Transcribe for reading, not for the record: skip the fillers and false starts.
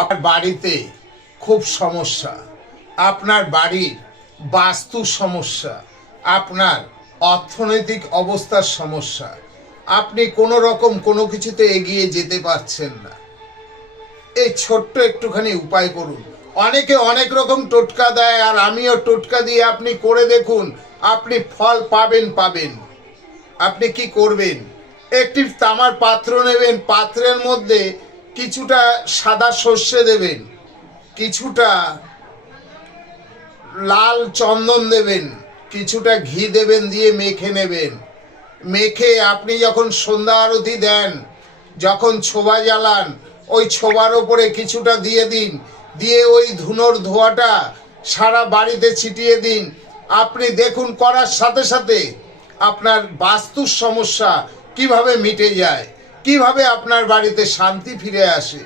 আপনার বাড়িতে খুব সমস্যা, আপনার বাড়ির বাস্তু সমস্যা, আপনার অর্থনৈতিক অবস্থার সমস্যা, আপনি কোনো রকম কোনো কিছুতে এগিয়ে যেতে পারছেন না, এই ছোট্ট একটুখানি উপায় করুন। অনেকে অনেক রকম টোটকা দেয়, আর আমিও টোটকা দিয়ে আপনি করে দেখুন, আপনি ফল পাবেন। আপনি কি করবেন? একটি তামার পাত্র নেবেন, পাত্রের মধ্যে কিছুটা সাদা সর্ষে দেবেন, কিছুটা লাল চন্দন দেবেন, কিছুটা ঘি দেবেন, দিয়ে মেখে নেবেন। মেখে আপনি যখন সন্ধ্যা আরতি দেন, যখন ছোবা জ্বালান, ওই ছোবার ওপরে কিছুটা দিয়ে দিন, দিয়ে ওই ধুনোর ধোঁয়াটা সারা বাড়িতে ছিটিয়ে দিন। আপনি দেখুন করার সাথে সাথে আপনার বাস্তুর সমস্যা কিভাবে মিটে যায়, কিভাবে আপনার বাড়িতে শান্তি ফিরে আসে।